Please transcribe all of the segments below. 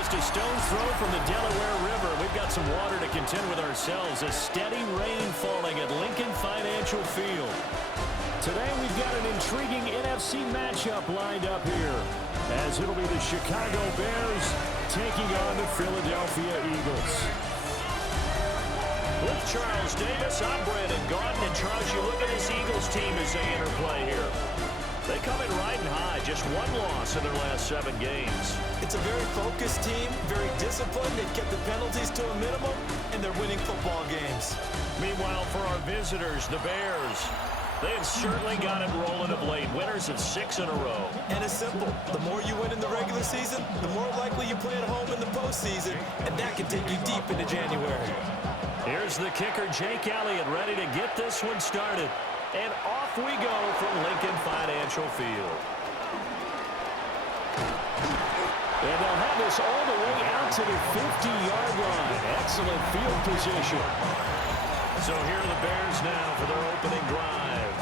just a stone's throw from the Delaware River. We've got some water to contend with ourselves. A steady rain falling at Lincoln Financial Field. Today we've got an intriguing NFC matchup lined up here, as it'll be the Chicago Bears taking on the Philadelphia Eagles. With Charles Davis, I'm Brandon Gaudin, and Charles, you look at this Eagles team as they interplay here. They come in riding high, just one loss in their last 7 games. It's a very focused team, very disciplined. They've kept the penalties to a minimum, and they're winning football games. Meanwhile, for our visitors, the Bears, they have certainly got it rolling of late. Winners of 6 in a row. And it's simple. The more you win in the regular season, the more likely you play at home in the postseason, and that can take you deep into January. Here's the kicker, Jake Elliott, ready to get this one started. And off we go from Lincoln Financial Field. And they'll have this all the way out to the 50-yard line. Excellent field position. So here are the Bears now for their opening drive.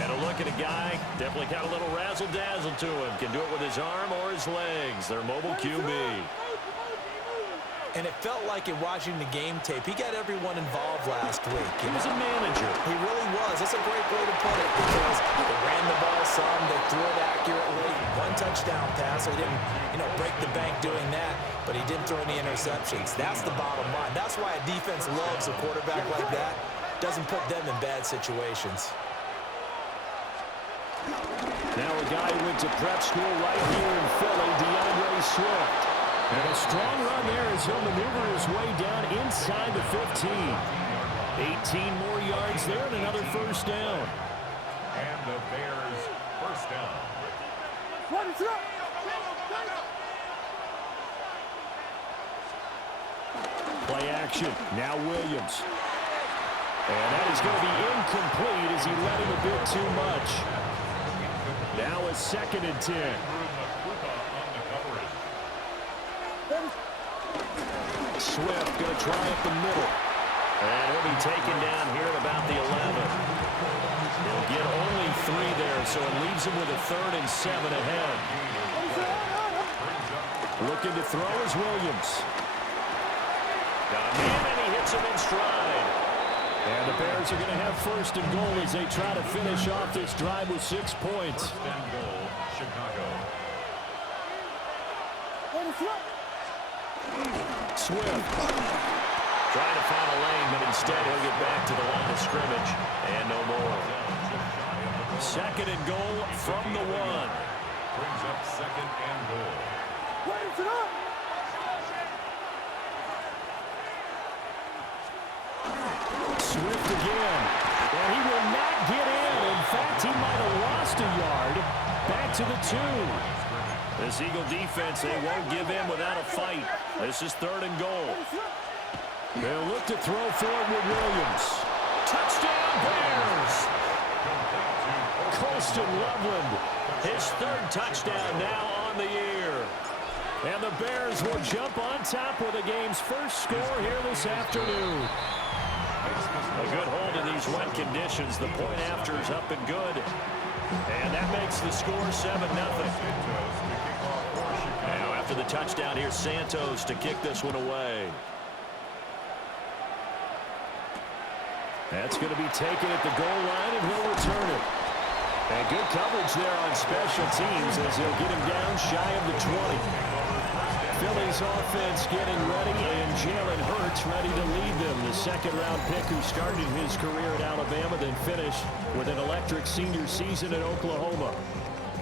And a look at a guy, definitely got a little razzle-dazzle to him. Can do it with his arm or his legs. Their mobile QB. And it felt like in watching the game tape, he got everyone involved last week. He was a manager. He really was. That's a great way to put it, because they ran the ball some, they threw it accurately. 1 touchdown pass, so he didn't, break the bank doing that, but he didn't throw any interceptions. That's the bottom line. That's why a defense loves a quarterback like that. Doesn't put them in bad situations. Now a guy who went to prep school right here in Philly, DeAndre Swift. And a strong run there as he'll maneuver his way down inside the 15. 18 more yards there and another first down. And the Bears first down. Play action. Now Williams. And that is going to be incomplete as he led him a bit too much. Now a 2nd and 10. Swift going to try up the middle. And he'll be taken down here at about the 11. He'll get only 3 there, so it leaves him with a 3rd and 7 ahead. Looking to throw is Williams. Got a man, and he hits him in stride. And the Bears are going to have 1st and goal as they try to finish off this drive with 6 points. 1st and goal, Chicago. Swift trying to find a lane, but instead he'll get back to the line of scrimmage and no more. 2nd and goal from the 1. Brings up 2nd and goal. Swift again, and he will not get in. In fact, he might have lost a yard. Back to the 2. This Eagle defense, they won't give in without a fight. This is 3rd and goal. They'll look to throw forward with Williams. Touchdown, Bears! Colston Loveland, his 3rd touchdown now on the year. And the Bears will jump on top with the game's first score here this afternoon. A good hold in these wet conditions. The point after is up and good. And that makes the score 7-0. Now after the touchdown, here's Santos to kick this one away. That's going to be taken at the goal line, and he'll return it. And good coverage there on special teams as he'll get him down shy of the 20. Philly's offense getting ready, and Jalen Hurts ready to lead them. The 2nd-round pick who started his career at Alabama, then finished with an electric senior season at Oklahoma.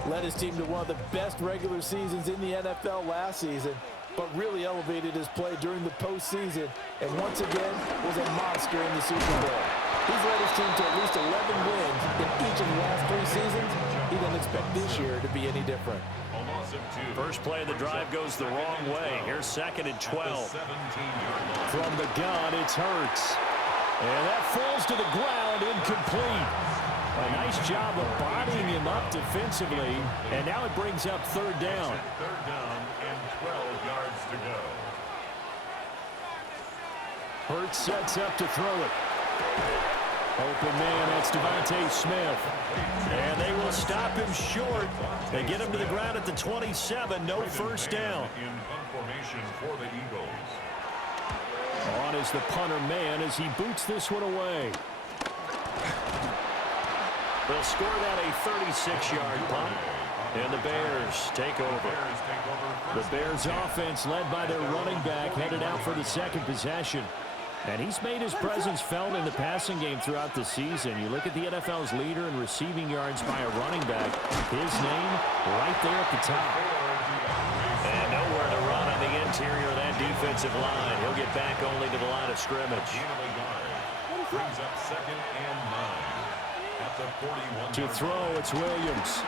Led his team to one of the best regular seasons in the NFL last season, but really elevated his play during the postseason, and once again was a monster in the Super Bowl. He's led his team to at least 11 wins in each of the last 3 seasons. He doesn't expect this year to be any different. First play of the drive goes the wrong way. Here's 2nd and 12. From the gun, it's Hurts. And that falls to the ground, incomplete. A nice job of bodying him up defensively. And now it brings up 3rd down. 3rd down and 12 yards to go. Hurts sets up to throw it. Open man, that's Devontae Smith. And they will stop him short. They get him to the ground at the 27. No first down. In punt formation for the Eagles. On is the punter man as he boots this one away. They'll score that a 36-yard punt. And the Bears take over. The Bears offense led by their running back headed out for the second possession. And he's made his presence felt in the passing game throughout the season. You look at the NFL's leader in receiving yards by a running back. His name right there at the top. And nowhere to run on the interior of that defensive line. He'll get back only to the line of scrimmage. Brings up 2nd and 9 at the 41. To throw, it's Williams.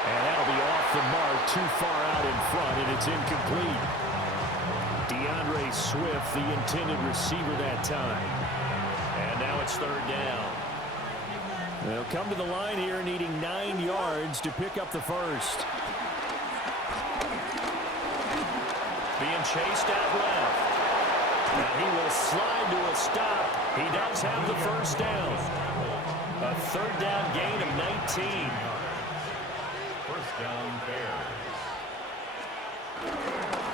And that'll be off the mark, too far out in front, and it's incomplete. DeAndre Swift, the intended receiver that time. And now it's 3rd down. They'll come to the line here needing 9 yards to pick up the first. Being chased out left. Now he will slide to a stop. He does have the first down. A 3rd down gain of 19. First down, Bears.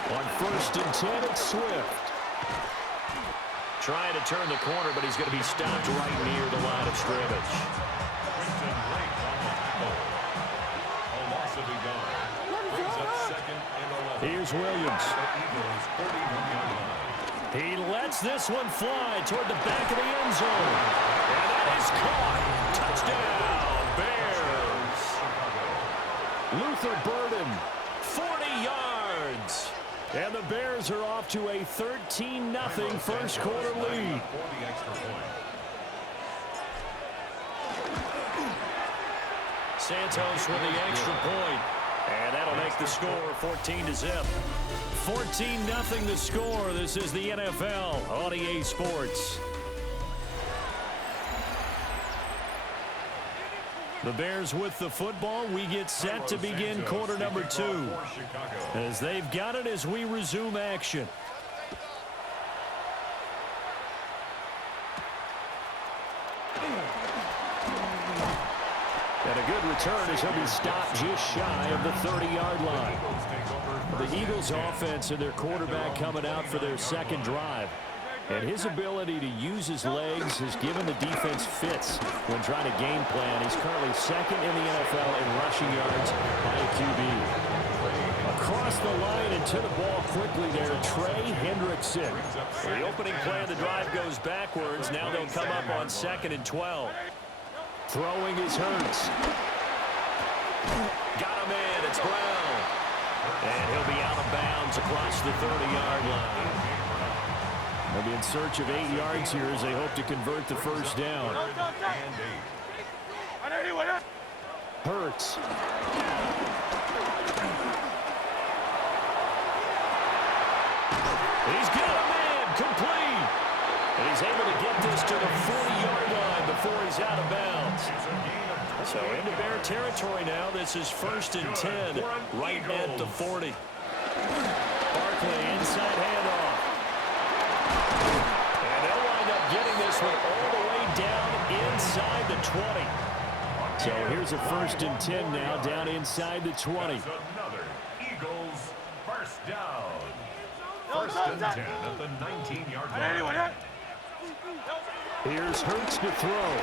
On 1st and 10, it's Swift. Trying to turn the corner, but he's going to be stopped right near the line of scrimmage. Quinton Lake on the tackle. A loss of a yard. Brings up 2nd and 11. Here's Williams. The Eagles 41-yard line. He lets this one fly toward the back of the end zone. And that is caught. Touchdown, Bears. Luther Burden, 40 yards. And the Bears are off to a 13-0 first quarter lead. For the extra point. Santos with the extra point. And that'll make the score 14-0. 14-0 the score. This is the NFL on EA Sports. The Bears with the football. We get set to begin quarter number 2. As they've got it as we resume action. And a good return as he'll be stopped just shy of the 30-yard line. The Eagles offense and their quarterback coming out for their second drive. And his ability to use his legs has given the defense fits when trying to game plan. He's currently 2nd in the NFL in rushing yards by a QB. Across the line and to the ball quickly there, Trey Hendrickson. The opening play of the drive goes backwards. Now they'll come up on 2nd and 12. Throwing is Hurts. Got him in. It's Brown. And he'll be out of bounds across the 30-yard line. They'll be in search of 8 yards here as they hope to convert the first down. Hurts. He's got him in. Complete. And he's able to get this to the 40-yard line before he's out of bounds. So into Bear territory now. This is 1st and 10 right at the 40. Barkley inside handoff. And they'll wind up getting this one all the way down inside the 20. So here's a 1st and 10 now down inside the 20. That's another Eagles first down. 1st and 10 at the 19-yard line. Here's Hurts to throw.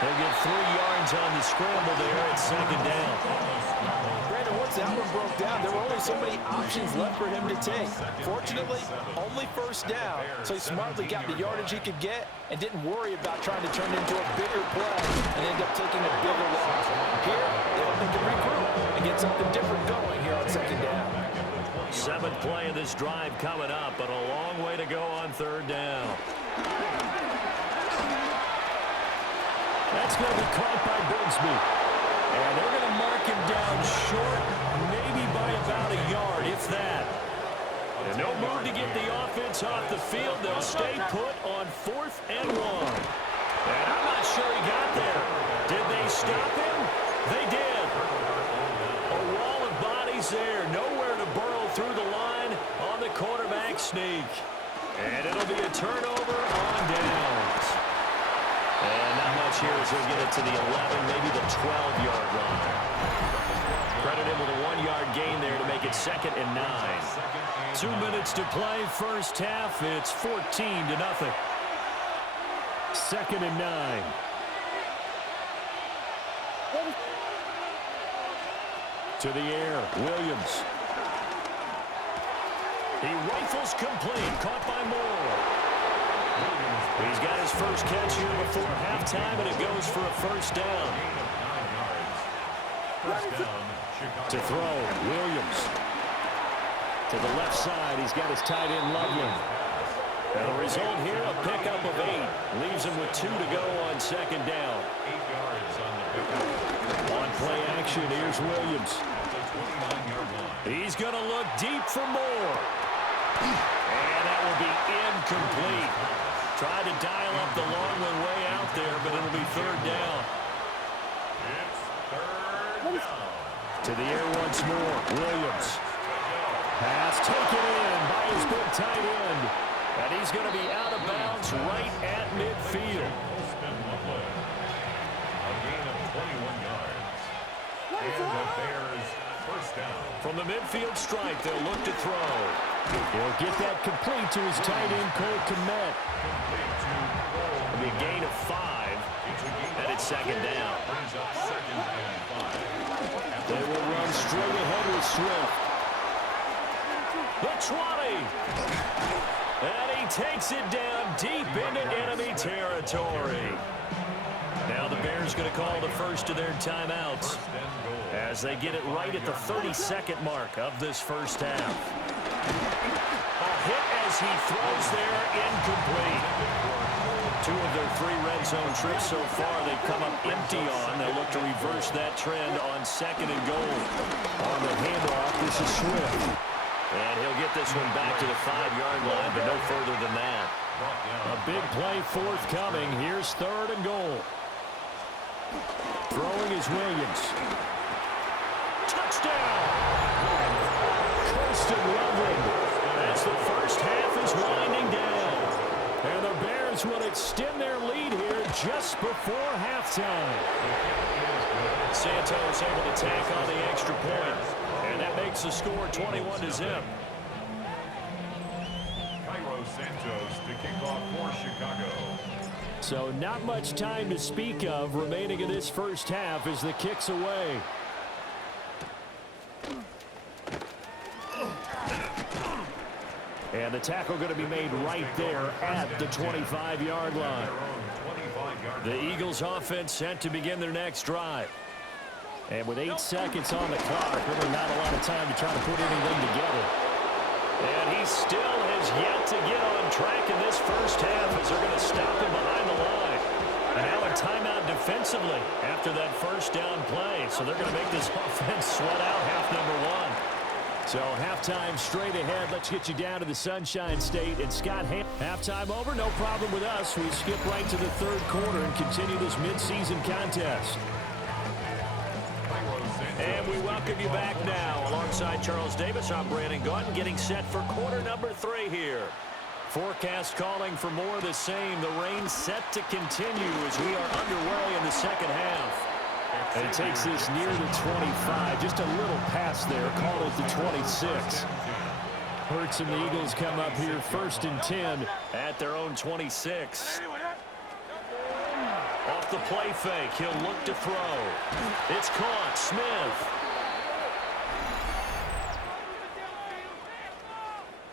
He'll get 3 yards on the scramble there at 2nd down. Brandon, once that one broke down, there were only so many options left for him to take. Fortunately, only 1st down, so he smartly got the yardage he could get and didn't worry about trying to turn it into a bigger play and end up taking a bigger loss. Here, they hope they can regroup and get something different going here on 2nd down. 7th play of this drive coming up, but a long way to go on 3rd down. That's going to be caught by Bigsby. And they're going to mark him down short, maybe by about a yard, if that. And no move to get the offense off the field. They'll stay put on 4th and 1. And I'm not sure he got there. Did they stop him? They did. A wall of bodies there. Nowhere to burrow through the line on the quarterback sneak. And it'll be a turnover on downs. And not much here as he'll get it to the 11, maybe the 12-yard line. Credit him with a 1-yard gain there to make it 2nd and 9. 2 minutes to play, first half. It's 14-0. 2nd and 9. To the air, Williams. He rifles complete, caught by Moore. He's got his first catch here before halftime, and it goes for a first down. To throw, Williams. To the left side, he's got his tight end, Loveland. And the result here, a pickup of 8. Leaves him with 2 to go on 2nd down. 8 yards on the pickup. On play action, here's Williams. 29-yard line. He's going to look deep for more. And that will be incomplete. Tried to dial up the long one way out there, but it'll be 3rd down. It's 3rd down. To the air once more, Williams. Pass taken in by his big tight end. And he's going to be out of bounds right at midfield. Spin one play. A gain of 21 yards. And the Bears first down. From the midfield stripe, they'll look to throw. He'll get that complete to his tight end, Cole Kmet. Complete to Cole. It'll be a gain of 5. And it's 2nd down. Brings up 2nd and 5. They will run straight ahead with Swift. The 20. And he takes it down deep into enemy territory. Now the Bears going to call the first of their timeouts as they get it right at the 32nd mark of this first half. A hit as he throws there, incomplete. 2 of their 3 red zone trips so far they've come up empty on. They'll look to reverse that trend on 2nd and goal. On the handoff, this is Swift. And he'll get this one back to the 5-yard line, but no further than that. A big play forthcoming. Here's 3rd and goal. Throwing is Williams. Touchdown! Kirsten Loveland as the first half is winding down. And the Bears will extend their lead here just before halftime. Santos able to tack on the extra point. And that makes the score 21-0. Cairo Santos to kick off for Chicago. So not much time to speak of remaining in this first half as the kick's away. And the tackle going to be made right there at the 25-yard line. The Eagles offense set to begin their next drive. And with 8 seconds on the clock, really not a lot of time to try to put anything together. And he still has yet to get on track in this first half as they're going to stop him behind the line. And now a timeout defensively after that first down play. So they're going to make this offense sweat out half number 1. So halftime straight ahead. Let's get you down to the Sunshine State. And Scott Ham. Halftime over, no problem with us. We skip right to the 3rd quarter and continue this midseason contest. And we welcome you back now. Alongside Charles Davis, I'm Brandon Gaudin, getting set for quarter number 3 here. Forecast calling for more of the same. The rain set to continue as we are underway in the second half. And it takes this near the 25. Just a little pass there. Call it the 26. Hurts and the Eagles come up here 1st and 10 at their own 26. Off the play fake, he'll look to throw. It's caught. Smith.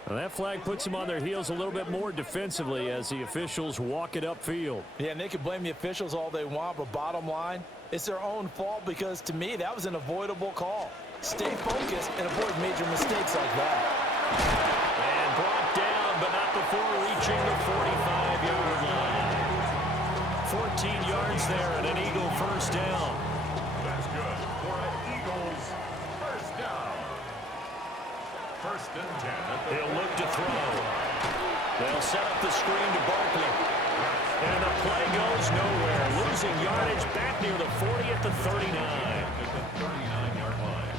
And that flag puts them on their heels a little bit more defensively as the officials walk it upfield. Yeah, and they can blame the officials all they want, but bottom line, it's their own fault because, to me, that was an avoidable call. Stay focused and avoid major mistakes like that. And brought down, but not before reaching the 45-yard line. 14 yards there and an Eagle first down. That's good for an Eagles first down. 1st and 10. He'll look to throw. They'll set up the screen to Barkley. And the play goes nowhere. Losing yardage back near the 40 at the 39. At the 39-yard line.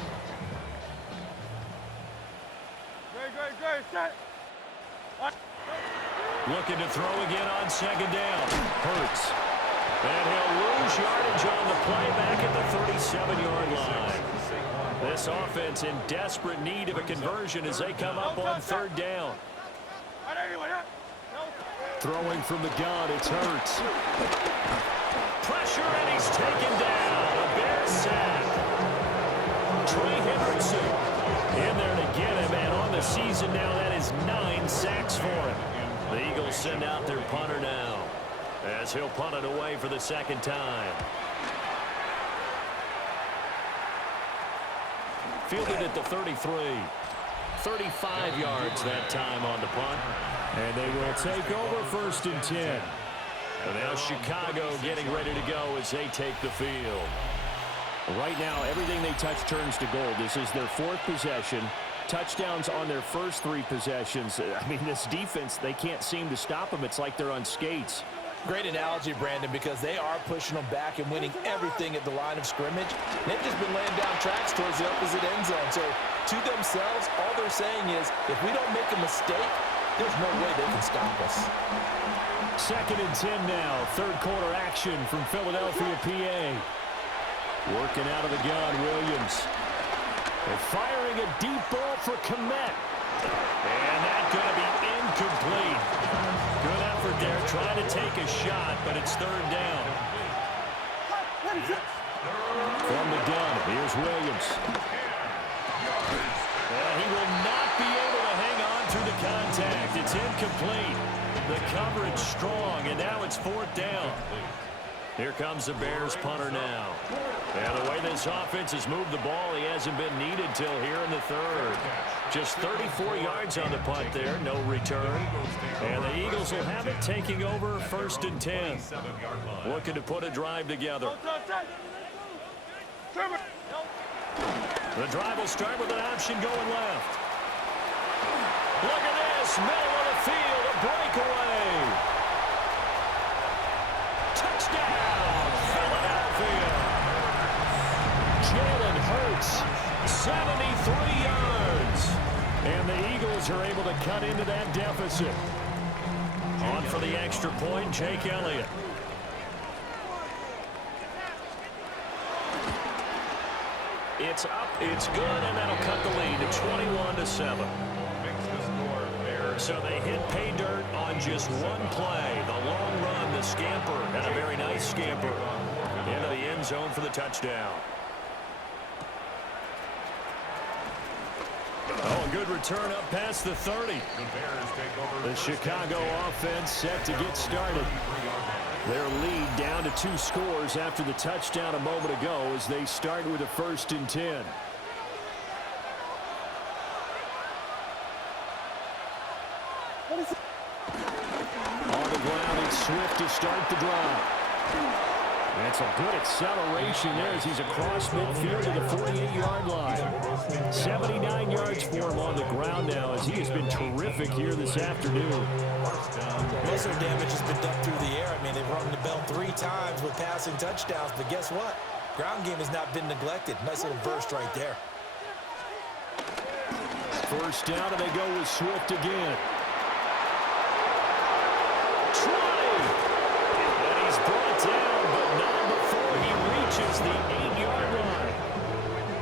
Great, set. Looking to throw again on second down. Hurts. And he'll lose yardage on the play back at the 37-yard line. This offense in desperate need of a conversion as they come up on third down. Throwing from the gun, it's Hurts. Pressure, and he's taken down. A Bears sack. Trey Hendrickson in there to get him, and on the season now, that is 9 sacks for him. The Eagles send out their punter now, as he'll punt it away for the second time. Fielded at the 33. 35 yards that time on the punt. And they will take over first and 10. And now Chicago getting ready to go as they take the field. Right now, everything they touch turns to gold. This is their 4th possession. Touchdowns on their first 3 possessions. I mean, this defense, they can't seem to stop them. It's like they're on skates. Great analogy, Brandon, because they are pushing them back and winning everything at the line of scrimmage. They've just been laying down tracks towards the opposite end zone. So, to themselves, all they're saying is, if we don't make a mistake, there's no way they can stop us. Second and 10 now. Third quarter action from Philadelphia, PA. Working out of the gun, Williams. And firing a deep ball for Kmet. And that's going to be incomplete. Good effort there, trying to take a shot, but it's third down. From the gun, here's Williams. And he will not be able to hang on to the contact. It's incomplete. The coverage strong, and now it's fourth down. Here comes the Bears punter now. And the way this offense has moved the ball, he hasn't been needed till here in the third. Just 34 yards on the punt there, no return. And the Eagles will have it taking over first and 10. Looking to put a drive together. The drive will start with an option going left. Look at this, middle of the field, a breakaway. Touchdown, Philadelphia. Jalen Hurts, 73 yards. And the Eagles are able to cut into that deficit. On for the extra point, Jake Elliott. It's up, it's good, and that'll cut the lead to 21-7. So they hit pay dirt on just one play. The long run, the scamper, and a very nice scamper into the end zone for the touchdown. Oh, a good return up past the 30. The Chicago offense set to get started. Their lead down to 2 scores after the touchdown a moment ago as they start with a first and 10. On the ground, it's Swift to start the drive. That's a good acceleration there as he's across midfield to the 48-yard line. 79 yards for him on the ground now as he has been terrific here this afternoon. Most of their damage has been done through the air. I mean, they've rung the bell 3 times with passing touchdowns, but guess what? Ground game has not been neglected. Nice little burst right there. First down, and they go with Swift again. And he's brought down, but not before he reaches the 8-yard line.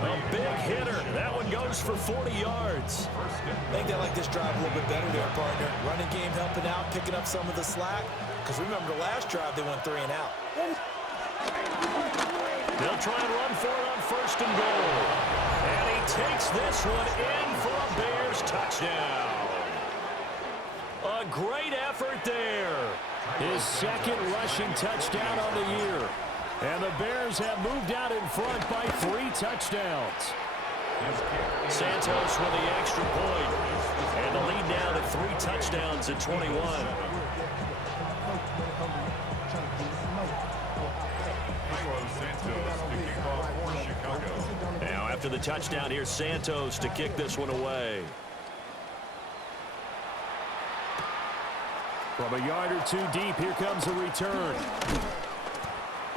A big hitter. That one goes for 40 yards. I think they like this drive a little bit better there, partner. Running game helping out, picking up some of the slack. Because remember the last drive, they went 3 and out. They'll try and run for it on first and goal. And he takes this one in for a Bears touchdown. A great effort there. His second rushing touchdown on the year. And the Bears have moved out in front by 3 touchdowns. Santos with the extra point. And the lead down to 3 touchdowns at 21. Now after the touchdown, here's Santos to kick this one away. From a yard or 2 deep, here comes a return.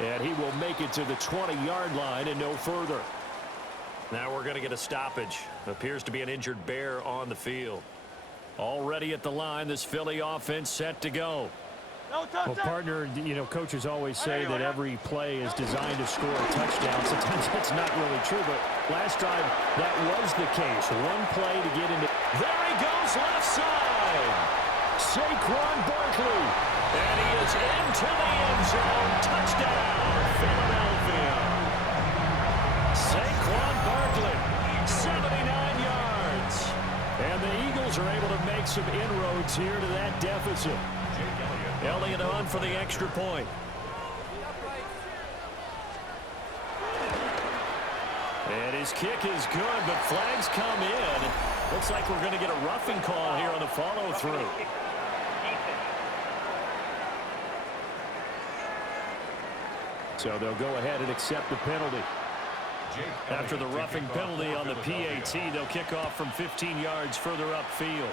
And he will make it to the 20-yard line and no further. Now we're going to get a stoppage. Appears to be an injured Bear on the field. Already at the line, this Philly offense set to go. Well, partner, you know, coaches always say that every play is designed to score a touchdown. Sometimes that's not really true, but last drive, that was the case. One play to get into. There he goes, left side. Saquon Barkley. And he is into the end zone. Touchdown, Philadelphia. Saquon Barkley, 79 yards. And the Eagles are able to make some inroads here to that deficit. Elliott on for the extra point. And his kick is good, but flags come in. Looks like we're going to get a roughing call here on the follow-through. So they'll go ahead and accept the penalty. After the roughing penalty on the PAT, they'll kick off from 15 yards further upfield.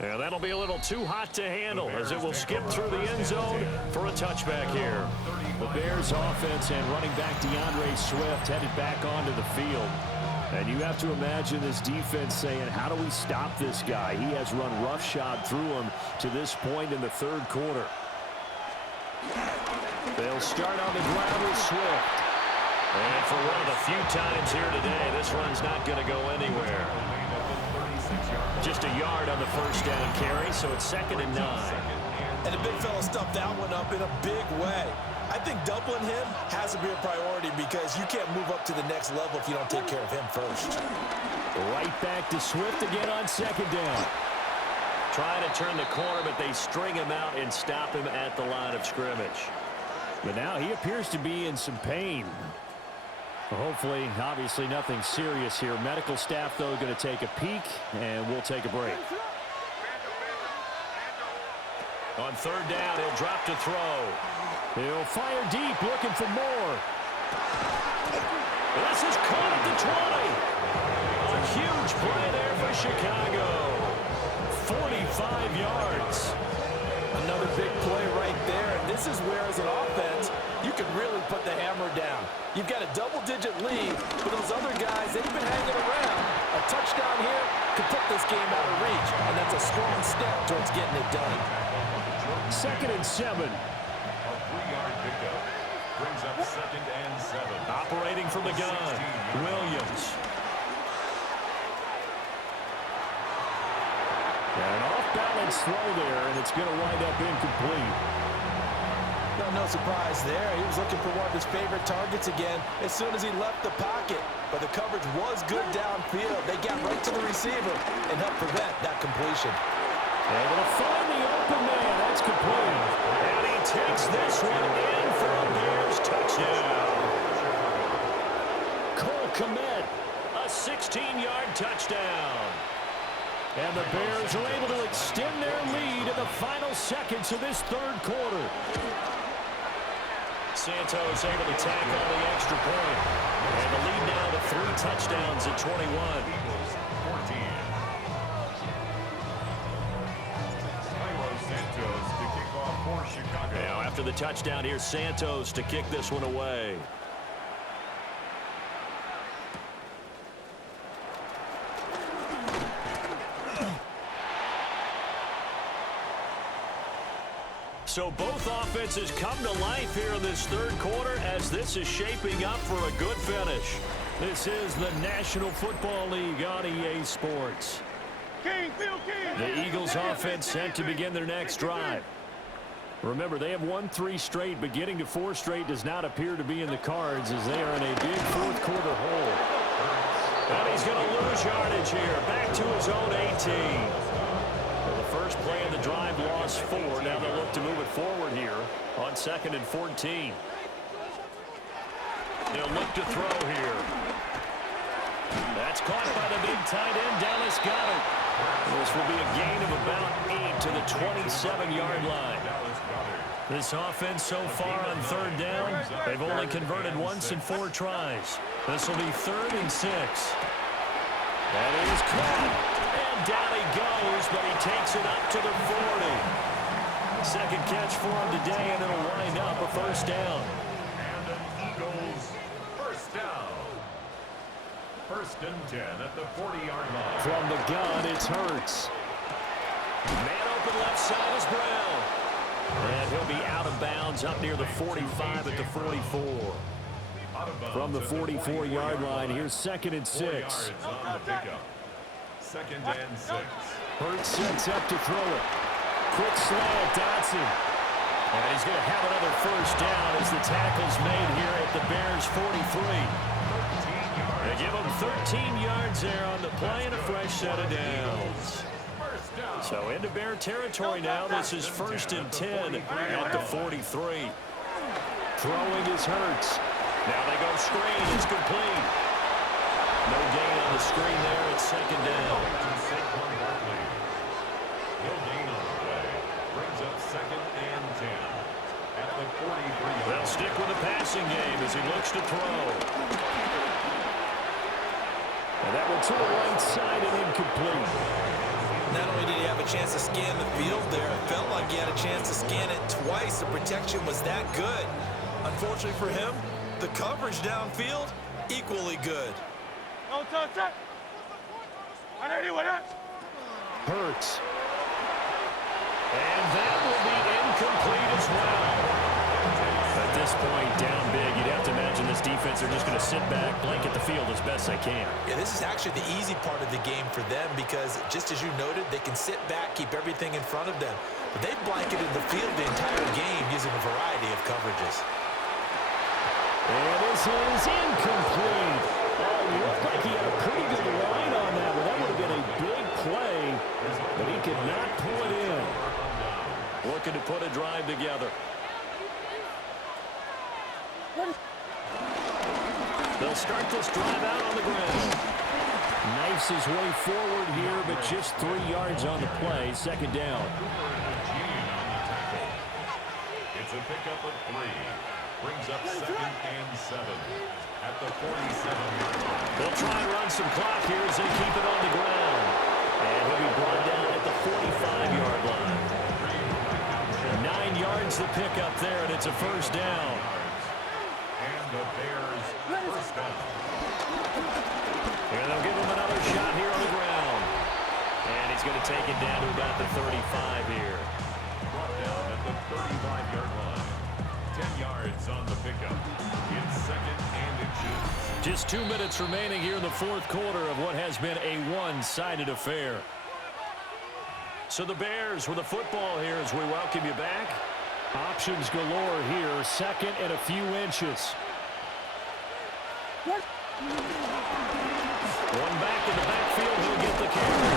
Yeah, that'll be a little too hot to handle as it will skip through the end zone for a touchback here. The Bears offense and running back DeAndre Swift headed back onto the field. And you have to imagine this defense saying, how do we stop this guy? He has run roughshod through him to this point in the third quarter. They'll start on the ground with Swift. And for one of the few times here today, this run's not going to go anywhere. Just a yard on the first down carry, so it's 2nd and 9. And the big fella stuffed that one up in a big way. I think doubling him has to be a priority because you can't move up to the next level if you don't take care of him first. Right back to Swift again on 2nd down. Trying to turn the corner, but they string him out and stop him at the line of scrimmage. But now he appears to be in some pain. Hopefully, obviously nothing serious here. Medical staff, though, going to take a peek, and we'll take a break. On 3rd down, he'll drop to throw. He'll fire deep, looking for more. This is caught at the 20. A huge play there for Chicago. 45 yards. Another big play right there, and this is where, as an offense, you can really put the hammer down. You've got a double-digit lead, but those other guys, they've been hanging around. A touchdown here could put this game out of reach, and that's a strong step towards getting it done. 2nd and 7. A 3-yard pickup brings up 2nd and 7. Operating from the gun, Williams. An off-balance throw there, and it's going to wind up incomplete. No surprise there. He was looking for one of his favorite targets again as soon as he left the pocket. But the coverage was good downfield. They got right to the receiver and helped prevent that completion. Able to find the open man. That's complete. And he takes this one in for a Bears touchdown. Cole Kmet, a 16-yard touchdown. And the Bears are able to extend their lead in the final seconds of this third quarter. Santos able to tack on the extra point. And the lead now to 3 touchdowns at 21. Eagles 14. Santos to kick off for Chicago. Now after the touchdown, here's Santos to kick this one away. So both offenses come to life here in this third quarter as this is shaping up for a good finish. This is the National Football League on EA Sports. The Eagles offense set to begin their next drive. Remember, they have won 3 straight, but getting to 4 straight does not appear to be in the cards as they are in a big fourth quarter hole. And he's going to lose yardage here, back to his own 18. First play of the drive, lost 4. Now they'll look to move it forward here on 2nd and 14. They'll look to throw here. That's caught by the big tight end, Dallas Goedert. This will be a gain of about 8 to the 27-yard line. This offense so far on 3rd down, they've only converted once in 4 tries. This will be 3rd and 6. That is caught. And down he goes, but he takes it up to the 40. Second catch for him today, and it'll wind up a first down. And an Eagles first down. First and 10 at the 40-yard line. From the gun, it's Hurts. Man open left side is Brown. And he'll be out of bounds up near the 45 at the 44. From the 44-yard line, here's 2nd and 6. 4 yards on the pickup. 2nd and 6. Hurts sets up to throw it. Quick slant, Dotson. And he's going to have another first down as the tackle's made here at the Bears' 43. They give him 13 yards there on the play and a fresh set of downs. So into Bear territory now. This is 1st and 10 at the 43. Throwing is Hurts. Now they go screen. It's complete. No gain on the screen there. It's 2nd down. He'll gain on the play. Brings up 2nd and 10 at the 43. They'll stick with the passing game as he looks to throw. And that one to the right side and incomplete. Not only did he have a chance to scan the field there, it felt like he had a chance to scan it twice. The protection was that good. Unfortunately for him, the coverage downfield, equally good. Hurts. And that will be incomplete as well. At this point, down big, you'd have to imagine this defense are just going to sit back, blanket the field as best they can. Yeah, this is actually the easy part of the game for them because, just as you noted, they can sit back, keep everything in front of them. But they've blanketed the field the entire game using a variety of coverages. And this is incomplete. Oh, it looked like he had a pretty good line on that one. That would have been a big play, but he could not pull it in. Looking to put a drive together. They'll start this drive out on the ground. Knifes his way forward here, but just 3 yards on the play. 2nd down. It's a pickup of 3. Brings up 2nd and 7 at the 47-yard line. They'll try and run some clock here as they keep it on the ground. And he'll be brought down at the 45-yard line. 9 yards to pick up there, and it's a first down. And the Bears first down. And they'll give him another shot here on the ground. And he's going to take it down to about the 35 here. Brought down at the 35-yard line. 10 yards on the pickup. It's 2nd and inches. Just 2 minutes remaining here in the 4th quarter of what has been a one-sided affair. So the Bears with the football here as we welcome you back. Options galore here. 2nd and a few inches. One back in the backfield. He'll get the carry.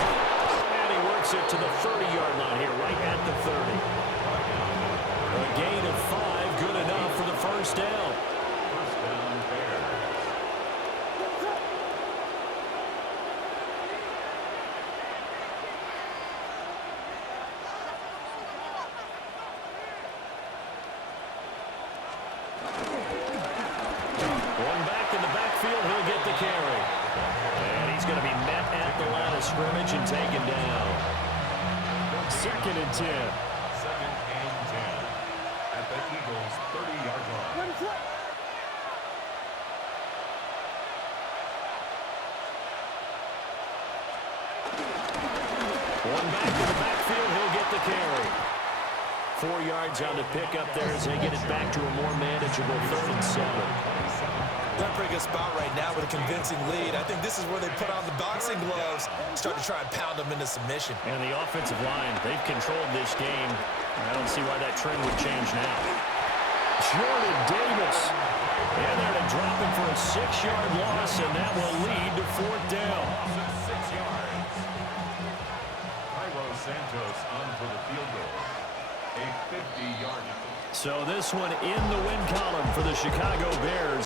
And he works it to the 30-yard line here, right at the 30. A gain of 5, good enough for the first down. First down, Bears. One back in the backfield, he'll get the carry. And he's going to be met at the line of scrimmage and taken down. 2nd and 10. 2nd and 10 at the Eagles' 30-yard line. One back in the backfield, he'll get the carry. 4 yards on the pickup there as they get it back to a more manageable 3rd and 7. They're in a pretty good spot right now with a convincing lead. I think this is where they put on the boxing gloves, start to try and pound them into submission. And the offensive line, they've controlled this game. I don't see why that trend would change now. Jordan Davis. And they're to drop him for a 6-yard loss, and that will lead to 4th down. 6 yards. Cairo Santos on for the field goal. A 50-yard. So this one in the win column for the Chicago Bears.